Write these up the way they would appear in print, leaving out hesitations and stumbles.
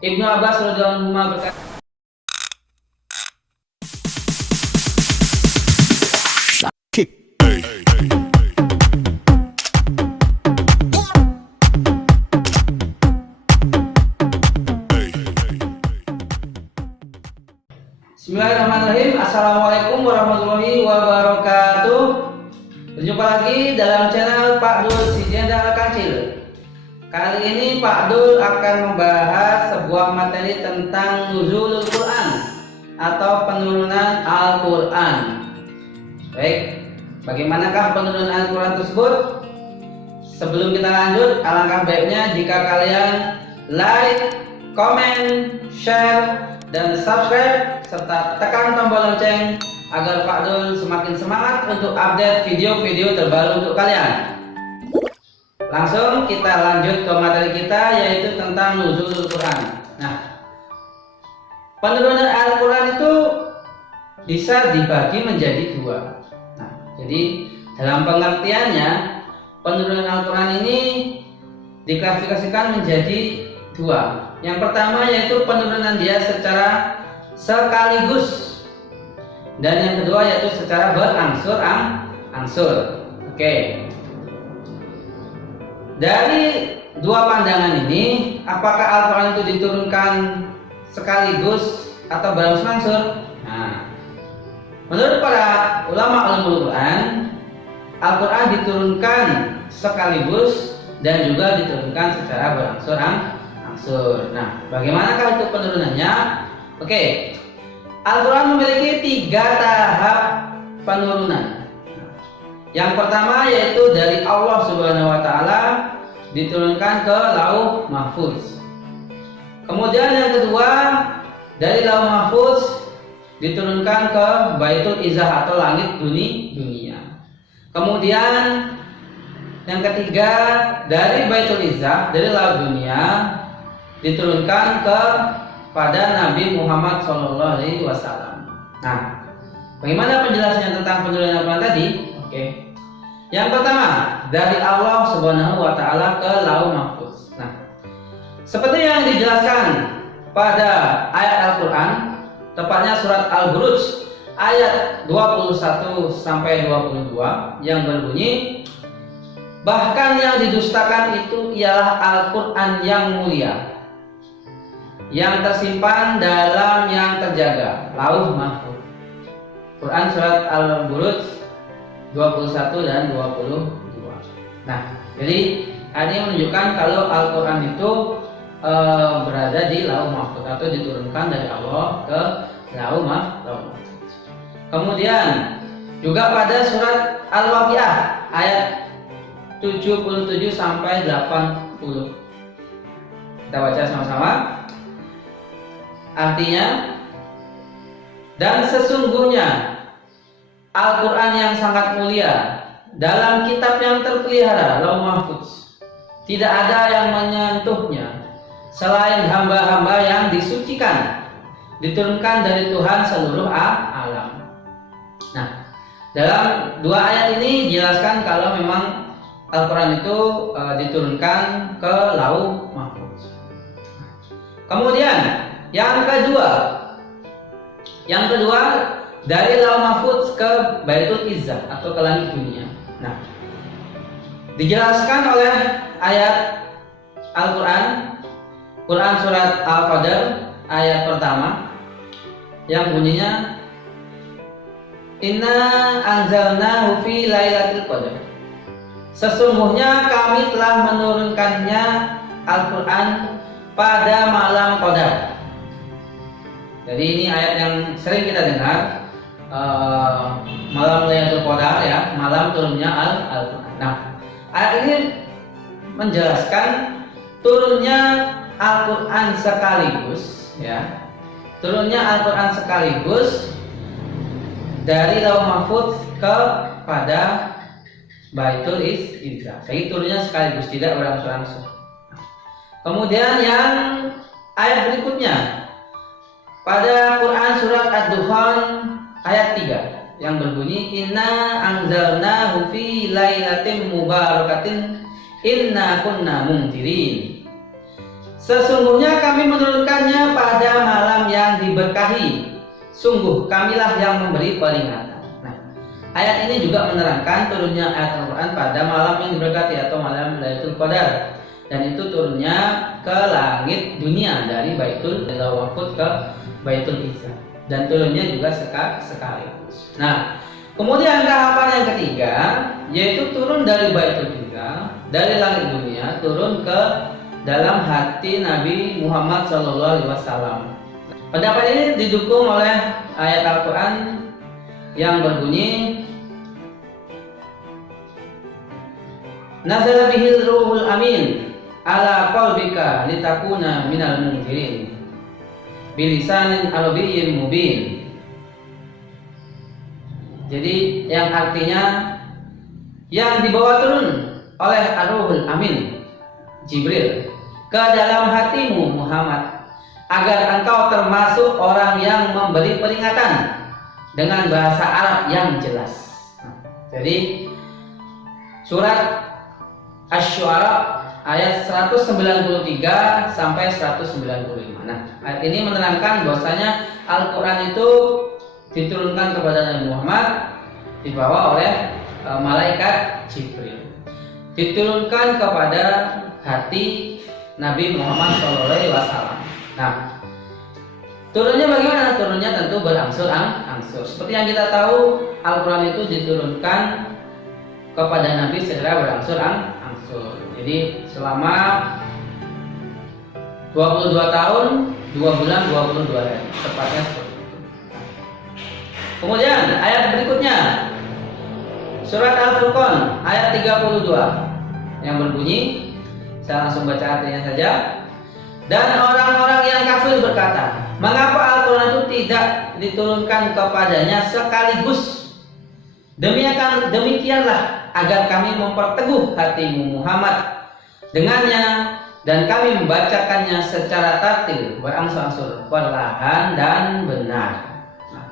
Ibnu Abbas radhiyallahu anhu berkata, Bismillahirrahmanirrahim. Assalamualaikum warahmatullahi wabarakatuh. Berjumpa lagi dalam channel Pak Dul si Jendal Kancil. Kali ini Pak Dul akan membahas sebuah materi tentang nuzulul Quran atau penurunan Al-Quran. Baik, bagaimanakah penurunan Al-Quran tersebut? Sebelum kita lanjut, alangkah baiknya jika kalian like, comment, share, dan subscribe serta tekan tombol lonceng agar Pak Dul semakin semangat untuk update video-video terbaru untuk kalian. Langsung kita lanjut ke materi kita, yaitu tentang nuzulul Quran. Nah, penurunan Al-Quran itu bisa dibagi menjadi dua. Nah, jadi dalam pengertiannya penurunan Al-Quran ini diklasifikasikan menjadi dua. Yang pertama yaitu penurunan dia secara sekaligus, dan yang kedua yaitu secara berangsur-angsur. Oke. Dari dua pandangan ini, apakah Al-Quran itu diturunkan sekaligus atau berangsur-angsur? Nah, menurut para ulama ulumul Quran, Al-Quran diturunkan sekaligus dan juga diturunkan secara berangsur-angsur. Nah, bagaimanakah itu penurunannya? Oke, Al-Quran memiliki 3 tahap penurunan. Yang pertama yaitu dari Allah Subhanahu wa Ta'ala diturunkan ke Lauh Mahfuz. Kemudian yang kedua, dari Lauh Mahfuz diturunkan ke Baitul Izzah atau langit dunia. Kemudian yang ketiga, dari Baitul Izzah, dari Lauh Dunia diturunkan kepada Nabi Muhammad SAW. Nah, bagaimana penjelasannya tentang penurunan Al-Quran tadi? Oke. Yang pertama, dari Allah Subhanahu wa Ta'ala ke Lauh Mahfuz. Nah, seperti yang dijelaskan pada ayat Al-Quran, tepatnya surat Al-Buruj ayat 21 sampai 22 yang berbunyi, bahkan yang didustakan itu ialah Al-Quran yang mulia, yang tersimpan dalam yang terjaga, Lauh Mahfuz. Quran surat Al-Buruj 21 dan 22. Nah, jadi ini menunjukkan kalau Al-Quran itu berada di Lauh Mahfuz atau diturunkan dari Allah ke Lauh Mahfuz. Kemudian juga pada surat Al-Waqiah ayat 77 sampai 80. Kita baca sama-sama. Artinya, dan sesungguhnya Al-Quran yang sangat mulia dalam kitab yang terpelihara Lauh Mahfuz, tidak ada yang menyentuhnya selain hamba-hamba yang disucikan, diturunkan dari Tuhan seluruh alam. Nah, dalam dua ayat ini dijelaskan kalau memang Al-Quran itu diturunkan ke Lauh Mahfuz. Kemudian yang kedua dari Lauh Mahfuz ke Baitul Izzah atau ke langit dunia. Nah, dijelaskan oleh ayat Al-Quran, Quran surat Al-Qadr ayat pertama yang bunyinya, Inna anzalnahu fi lailatul qadar. Sesungguhnya kami telah menurunkannya Al-Quran pada malam Qadar. Jadi ini ayat yang sering kita dengar, malam Lailatul Qadar, ya, malam turunnya Al-Quran. Nah, ayat ini menjelaskan turunnya Al-Quran sekaligus, ya, turunnya Al-Quran sekaligus dari Lauh Mahfuz kepada Baitul Izzah. Jadi turunnya sekaligus, tidak berangsur-angsur. Kemudian yang ayat berikutnya pada Quran surat Ad-Dukhan ayat 3 yang berbunyi, Inna anzalnahu fi lailatin mubarakatin inna kunna munzirin. Sesungguhnya kami menurunkannya pada malam yang diberkahi. Sungguh kamilah yang memberi peringatan. Nah, ayat ini juga menerangkan turunnya ayat Al-Quran pada malam yang diberkati atau malam Lailatul Qadar. Dan itu turunnya ke langit dunia dari Baitul Mahfuz ke Baitul Izzah. Dan turunnya juga sekaligus. Nah, kemudian tahapan yang ketiga yaitu turun dari Baitul Izzah, dari langit dunia turun ke dalam hati Nabi Muhammad SAW. Pendapat ini didukung oleh ayat Al-Quran yang berbunyi, Nazala bihil ruhul amin ala qalbika litakuna minal munzirin bilisanin arabiyyin mubin. Jadi yang artinya yang dibawa turun oleh Ar-Ruhul Amin Jibril ke dalam hatimu Muhammad agar engkau termasuk orang yang memberi peringatan dengan bahasa Arab yang jelas. Jadi surat Asy-Syu'ara ayat 193 sampai 195. Nah, ayat ini menerangkan bahwasanya Al-Qur'an itu diturunkan kepada Nabi Muhammad dibawa oleh malaikat Jibril. Diturunkan kepada hati Nabi Muhammad SAW. Nah, turunnya bagaimana? Turunnya tentu berangsur-angsur. Seperti yang kita tahu, Al-Quran itu diturunkan kepada Nabi secara berangsur-angsur. Jadi selama 22 tahun, 2 bulan, 22 hari, tepatnya seperti itu. Kemudian ayat berikutnya, surat Al-Furqan ayat 32 yang berbunyi, saya langsung baca artinya saja. Dan orang-orang yang kafir berkata, mengapa Al-Quran itu tidak diturunkan kepadanya sekaligus? Demikianlah agar kami memperteguh hatimu Muhammad dengannya, dan kami membacakannya secara tartil, berangsur-angsur, perlahan dan benar. Nah,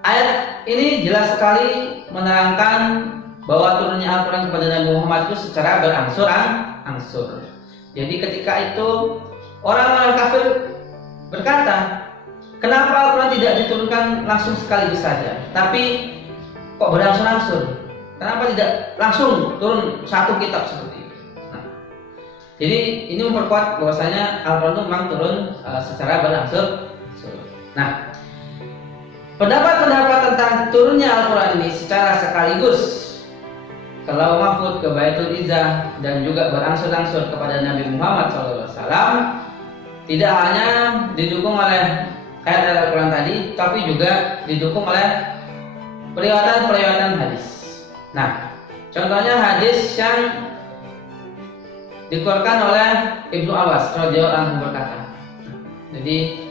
ayat ini jelas sekali menerangkan bahwa turunnya Al-Quran kepada Nabi Muhammad itu secara berangsur-angsur. Jadi ketika itu orang-orang kafir berkata, kenapa Al-Quran tidak diturunkan langsung sekaligus saja, tapi kok berangsur-angsur? Kenapa tidak langsung turun satu kitab seperti itu? Nah, jadi ini memperkuat bahwasanya Al-Quran itu memang turun secara berangsur-angsur. Nah, pendapat-pendapat tentang turunnya Al-Quran ini secara sekaligus ke Lauh Mahfuz, ke Baitul Izzah, dan juga berangsur-angsur kepada Nabi Muhammad SAW tidak hanya didukung oleh ayat Al-Quran tadi, tapi juga didukung oleh periwayatan hadis. Nah, contohnya hadis yang dikeluarkan oleh Ibnu Abbas radhiyallahu anhu berkata, jadi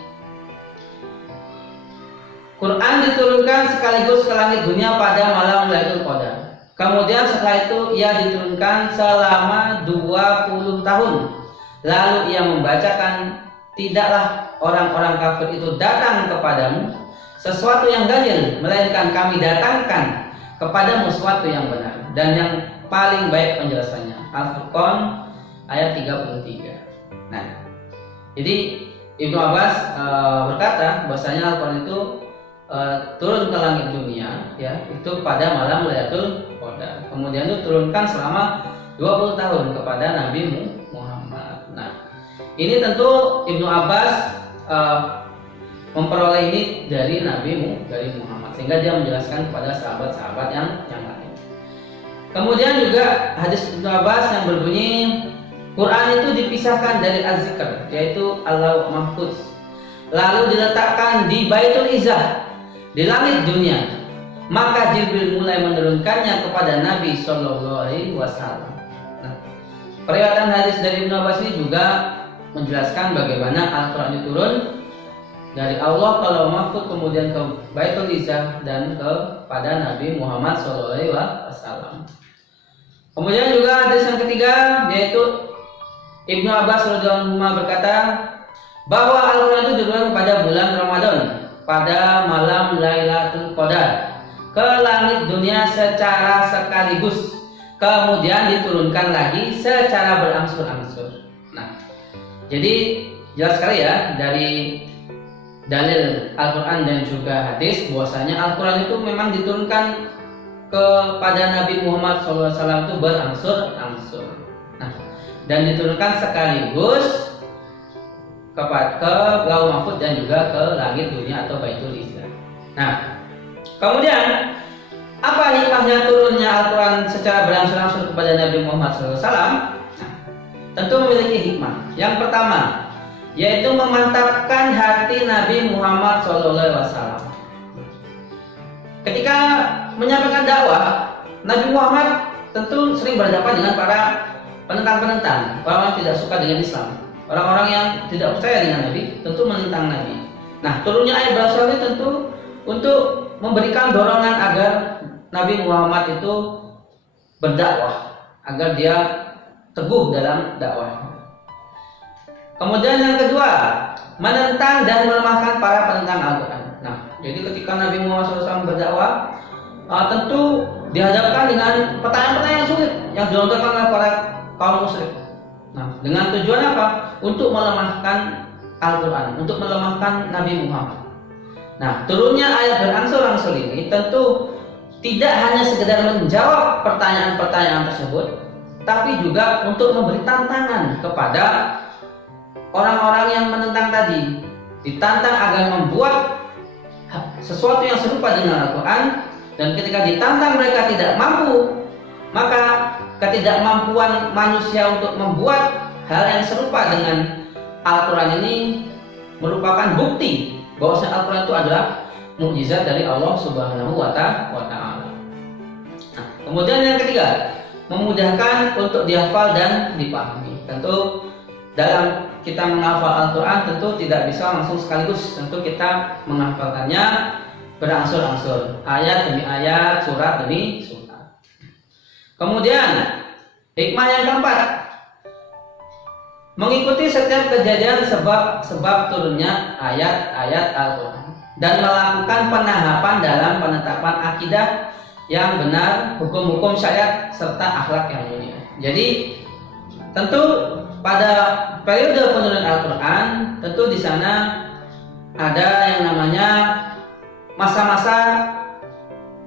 Quran diturunkan sekaligus ke langit dunia pada malam Lailatul Qadar. Kemudian setelah itu ia diturunkan selama 20 tahun. Lalu ia membacakan, tidaklah orang-orang kafir itu datang kepadamu sesuatu yang ganjil, melainkan kami datangkan kepadamu sesuatu yang benar dan yang paling baik penjelasannya. Al-Furqan ayat 33. Nah, jadi Ibnu Abbas berkata bahwasanya Al-Quran itu turun ke langit dunia, ya, itu pada malam Lailatul Qadar. Kemudian itu turunkan selama 20 tahun kepada Nabi Muhammad. Nah, ini tentu Ibnu Abbas memperoleh ini dari dari Muhammad, sehingga dia menjelaskan kepada sahabat-sahabat yang lain. Kemudian juga hadis Ibnu Abbas yang berbunyi, Quran itu dipisahkan dari Az-Zikr, yaitu Lauh Mahfuz, lalu diletakkan di Baitul Izzah di langit dunia. Maka Jibril mulai menurunkannya kepada Nabi Shallallahu Alaihi Wasallam. Nah, periwayatan hadis dari Ibnu Abbas ini juga menjelaskan bagaimana Al-Quran itu turun dari Allah ke Lauh Mahfuz, kemudian ke Baitul Izzah, dan kepada Nabi Muhammad Shallallahu Alaihi Wasallam. Kemudian juga hadis yang ketiga, yaitu Ibnu Abbas radhiyallahu anhu berkata bahwa Al-Quran itu diturunkan pada bulan Ramadan pada malam Lailatul Qadar ke langit dunia secara sekaligus, kemudian diturunkan lagi secara berangsur-angsur. Nah, Jadi jelas sekali ya dari dalil Al-Quran dan juga hadis bahwasanya Al-Quran itu memang diturunkan kepada Nabi Muhammad SAW itu berangsur-angsur. Nah, dan diturunkan sekaligus ke Lauh Mahfuz dan juga ke langit dunia atau Baitul Izzah. Nah, kemudian apa hikmahnya turunnya Al-Quran secara berangsur-angsur kepada Nabi Muhammad SAW? Nah, tentu memiliki hikmah. Yang pertama, yaitu memantapkan hati Nabi Muhammad SAW. Ketika menyampaikan dakwah, Nabi Muhammad tentu sering berhadapan dengan para penentang-penentang, orang yang tidak suka dengan Islam, orang-orang yang tidak percaya dengan Nabi, tentu menentang Nabi. Nah, turunnya ayat berangsur ini tentu untuk memberikan dorongan agar Nabi Muhammad itu berdakwah, agar dia teguh dalam dakwah. Kemudian yang kedua, menentang dan melemahkan para penentang Al-Quran. Nah, jadi ketika Nabi Muhammad SAW berdakwah, tentu dihadapkan dengan pertanyaan-pertanyaan yang sulit yang dilontarkan oleh para kaum musyrik. Nah, dengan tujuan apa? Untuk melemahkan Al-Quran, untuk melemahkan Nabi Muhammad. Nah, turunnya ayat berangsur-angsur ini tentu tidak hanya sekedar menjawab pertanyaan-pertanyaan tersebut, tapi juga untuk memberi tantangan kepada orang-orang yang menentang tadi, ditantang agar membuat sesuatu yang serupa dengan Al-Quran, dan ketika ditantang mereka tidak mampu, maka ketidakmampuan manusia untuk membuat hal yang serupa dengan Al-Quran ini merupakan bukti bahwa Al-Quran itu adalah mukjizat dari Allah Subhanahu wa Ta'ala. Nah, kemudian yang ketiga, memudahkan untuk dihafal dan dipahami. Tentu dalam kita menghafal Al-Quran tentu tidak bisa langsung sekaligus, tentu kita menghafalkannya berangsur-angsur, ayat demi ayat, surat demi surat. Kemudian hikmah yang keempat, mengikuti setiap kejadian sebab turunnya ayat-ayat Al-Quran dan melakukan penahapan dalam penetapan akidah yang benar, hukum-hukum syariat serta akhlak yang mulia. Jadi tentu pada periode penurunan Al-Quran, tentu di sana ada yang namanya masa-masa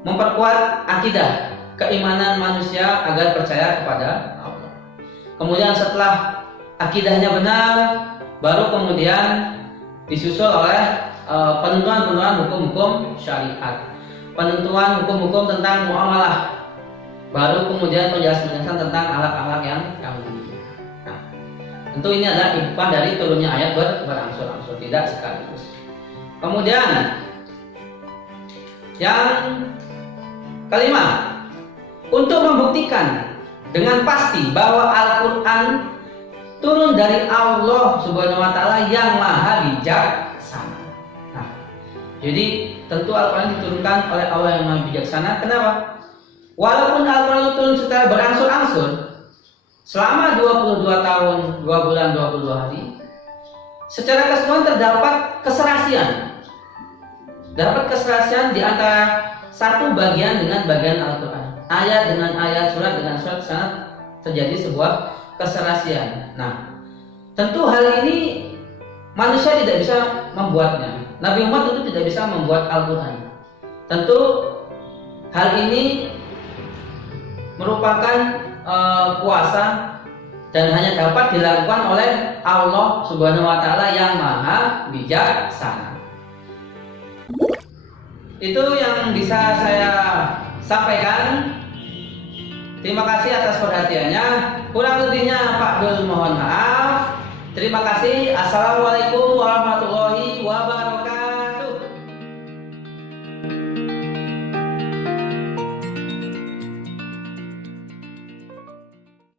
memperkuat akidah, keimanan manusia agar percaya kepada Allah. Kemudian setelah akidahnya benar, baru kemudian disusul oleh penentuan hukum-hukum syariat, penentuan hukum-hukum tentang muamalah, baru kemudian penjelasan tentang akhlak-akhlak yang mulia. Nah, tentu ini adalah hikmah dari turunnya ayat berangsur-angsur, tidak sekaligus. Kemudian yang kelima, untuk membuktikan dengan pasti bahwa Al-Quran turun dari Allah Subhanahu wa Ta'ala yang maha bijaksana. Nah, jadi tentu Al-Quran diturunkan oleh Allah yang maha bijaksana. Kenapa? Walaupun Al-Quran turun secara berangsur-angsur selama 22 tahun, 2 bulan, 22 hari, secara keseluruhan terdapat keserasian. Dapat keserasian di antara satu bagian dengan bagian Al-Quran, ayat dengan ayat, surat dengan surat, sangat terjadi sebuah keserasian. Nah, tentu hal ini manusia tidak bisa membuatnya. Nabi Muhammad tentu tidak bisa membuat Al-Quran. Tentu hal ini merupakan kuasa dan hanya dapat dilakukan oleh Allah Subhanahu wa Ta'ala yang maha bijaksana. Itu yang bisa saya sampaikan. Terima kasih atas perhatiannya. Kurang lebihnya Pak Dul mohon maaf. Terima kasih. Assalamualaikum warahmatullahi